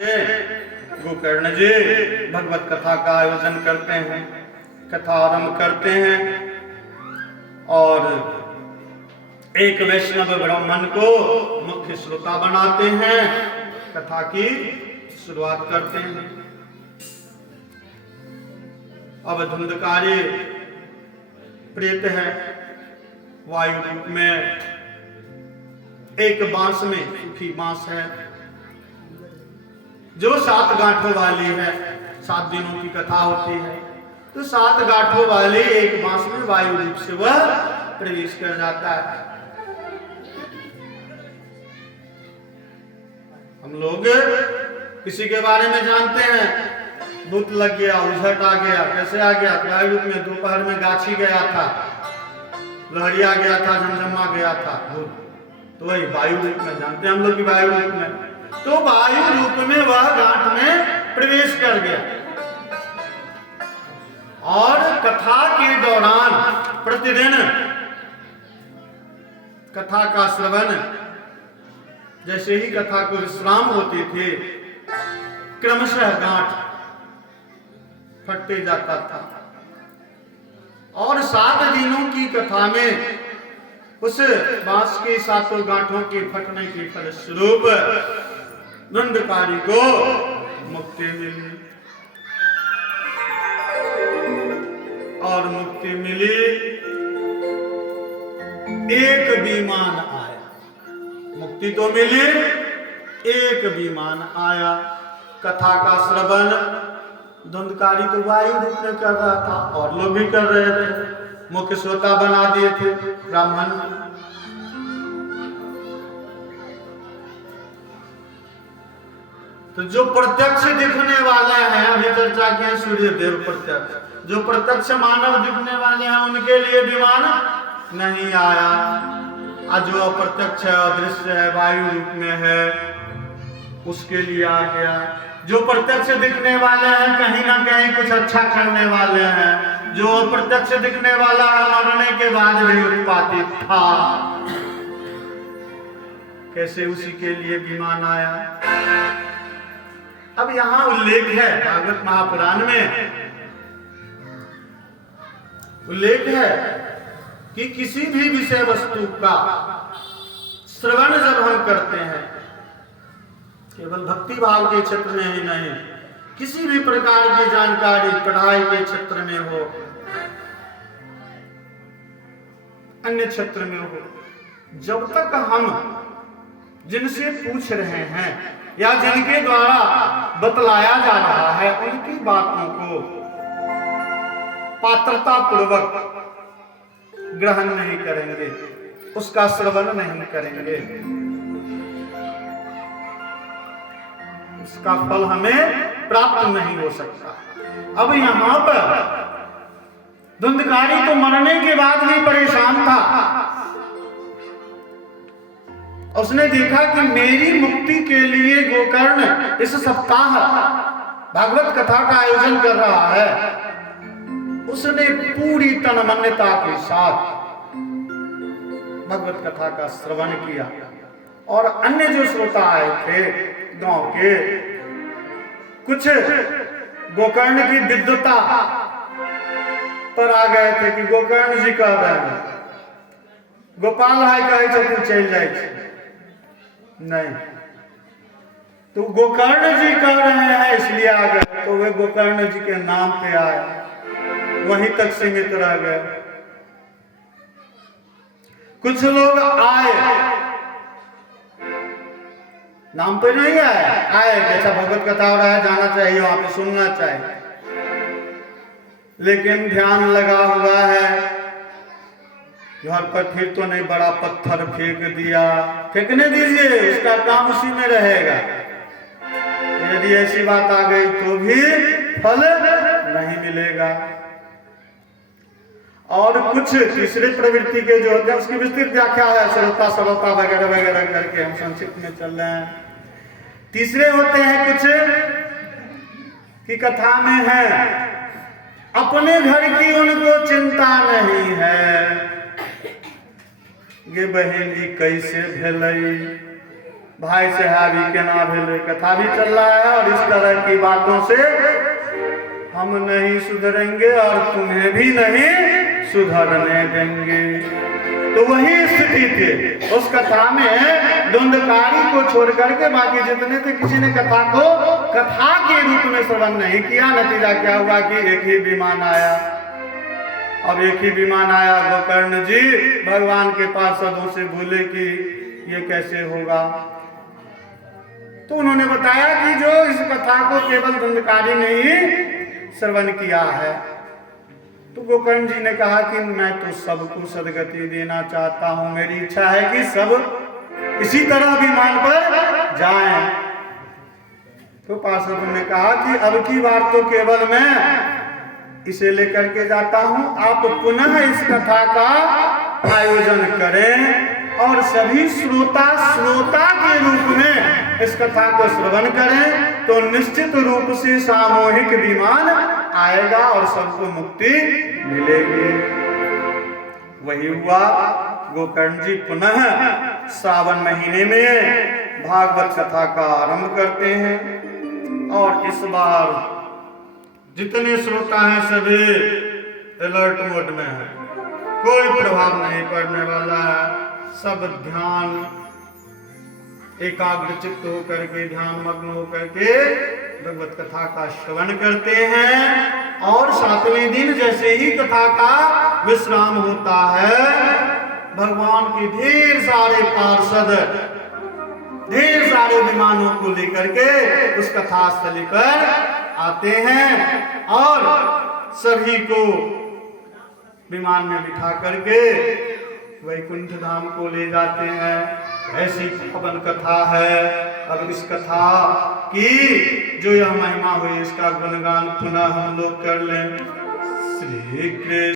गोकर्ण जी भगवत कथा का आयोजन करते हैं, कथा आरंभ करते हैं और एक वैष्णव ब्राह्मण को मुख्य श्रोता बनाते हैं, कथा की शुरुआत करते हैं। अब धुंधकारी प्रेत है, वायु रूप में एक बांस में, सूखी बांस है जो 7 गांठों वाली है। 7 दिनों की कथा होती है, तो 7 गांठों वाली एक बांस में वायु रूप से वह प्रवेश कर जाता है। हम लोग किसी के बारे में जानते हैं, भूत लग गया, उझट आ गया, कैसे आ गया? वायु रूप में दोपहर में गाछी गया था, लहरिया गया था, झमझमा गया था भूत, तो वही वायु रूप में जानते हैं हम लोग की वायु रूप में। तो वायु रूप में वह गांठ में प्रवेश कर गया और कथा के दौरान प्रतिदिन कथा का श्रवण, जैसे ही कथा को विश्राम होते थे क्रमशः गांठ फटते जाता था और 7 दिनों की कथा में उस बांस के 7 गांठों के फटने के फलस्वरूप धुंधकारी को मुक्ति मिली और मुक्ति मिली। एक विमान आया, मुक्ति तो मिली, एक विमान आया। कथा का श्रवण धुंधकारी तो वायु रूप में कर रहा था और लोग भी कर रहे थे, मुख्य श्रोता बना दिए थे ब्राह्मण। तो जो प्रत्यक्ष दिखने वाले हैं, अभी चर्चा किया सूर्य देव प्रत्यक्ष, जो प्रत्यक्ष मानव दिखने वाले हैं उनके लिए विमान नहीं आया, और जो अप्रत्यक्ष है, अदृश्य है, वायु रूप में है, उसके लिए आ गया। जो प्रत्यक्ष दिखने वाले हैं कहीं ना कहीं कुछ अच्छा करने वाले हैं, जो अप्रत्यक्ष दिखने वाला है मरने के बाद भी उत्पाती था, कैसे उसी के लिए विमान आया। अब यहां उल्लेख है, भागवत महापुराण में उल्लेख है कि किसी भी विषय वस्तु का श्रवण जब हम करते हैं, केवल भक्ति भाव के क्षेत्र में ही नहीं, किसी भी प्रकार की जानकारी पढ़ाई के क्षेत्र में हो, अन्य क्षेत्र में हो, जब तक हम जिनसे पूछ रहे हैं या जिनके द्वारा बतलाया जा रहा है उनकी बातों को पात्रता पूर्वक ग्रहण नहीं करेंगे, उसका श्रवण नहीं करेंगे, उसका फल हमें प्राप्त नहीं हो सकता। अब यहां पर धुंधकारी तो मरने के बाद भी परेशान था, उसने देखा कि मेरी मुक्ति के लिए गोकर्ण इस सप्ताह भागवत कथा का आयोजन कर रहा है। उसने पूरी तन्मयता के साथ भगवत कथा का श्रवण किया और अन्य जो श्रोता आए थे गांव के, कुछ गोकर्ण की विद्वता पर आ गए थे कि गोकर्ण जी कह रहे हैं, गोपाल भाई कहे छथिन चल जाए, नहीं तो गोकर्ण जी कह रहे हैं इसलिए आ गए, तो वे गोकर्ण जी के नाम पे आए, वहीं तक सीमित रह गए। कुछ लोग आए, नाम पे नहीं आए कैसा भगवत कथा हो रहा है, जाना चाहिए वहां पे, सुनना चाहिए, लेकिन ध्यान लगा हुआ है घर पर, फिर तो नहीं बड़ा पत्थर फेंक दिया, फेंकने दीजिए, इसका काम उसी में रहेगा। यदि ऐसी बात आ गई तो भी फल नहीं मिलेगा। और कुछ तीसरे प्रवृत्ति के जो होते हैं उसकी विस्तृत व्याख्या है, सरलता सरलता वगैरह वगैरह करके हम संक्षिप्त में चल रहे हैं। तीसरे होते हैं कुछ की कथा में है अपने घर की उनको चिंता नहीं है, ये बहन जी कैसे भेलई, भाई साहबी के ना भेले कथा भी चल रहा है, और इस तरह की बातों से हम नहीं सुधरेंगे और तुम्हें भी नहीं सुधरने देंगे। तो वही स्थिति थी उस कथा में। धुंधकारी को छोड़ करके बाकी जितने थे किसी ने कथा को कथा के रूप में श्रवण नहीं किया। नतीजा क्या हुआ कि एक ही विमान आया। अब एक ही विमान आया, गोकर्ण जी भगवान के पार्षदों से बोले कि ये कैसे होगा। तो उन्होंने बताया कि जो इस कथा को केवल धुंधकारी ने ही श्रवण किया है। तो गोकर्ण जी ने कहा कि मैं तो सबको सदगति देना चाहता हूं, मेरी इच्छा है कि सब इसी तरह विमान पर जाएं। तो पार्षदों ने कहा कि अब की बार तो केवल मैं इसे लेकर के जाता हूं, आप पुनः इस कथा का आयोजन करें और सभी श्रोता के रूप में इस कथा को श्रवण करें, तो निश्चित रूप से सामूहिक विमान आएगा और सबको मुक्ति मिलेगी। वही हुआ। गोकर्ण जी पुनः श्रावण महीने में भागवत कथा का आरंभ करते हैं, और इस बार जितने श्रोता हैं सभी अलर्ट मोड में है, कोई प्रभाव नहीं पड़ने वाला है। सब ध्यान एकाग्र चित्त होकर के, ध्यान मग्न होकर के भगवत कथा का श्रवण करते हैं। और 7वें दिन जैसे ही कथा का विश्राम होता है, भगवान के ढेर सारे पार्षद ढेर सारे विमानों को लेकर के उस कथा स्थली पर आते हैं और सभी को विमान में बिठा करके वैकुंठ धाम को ले जाते हैं। ऐसी पावन कथा है। अब इस कथा की जो यह महिमा हुई, इसका गुणगान पुनः हम लोग कर लें। श्री कृष्ण।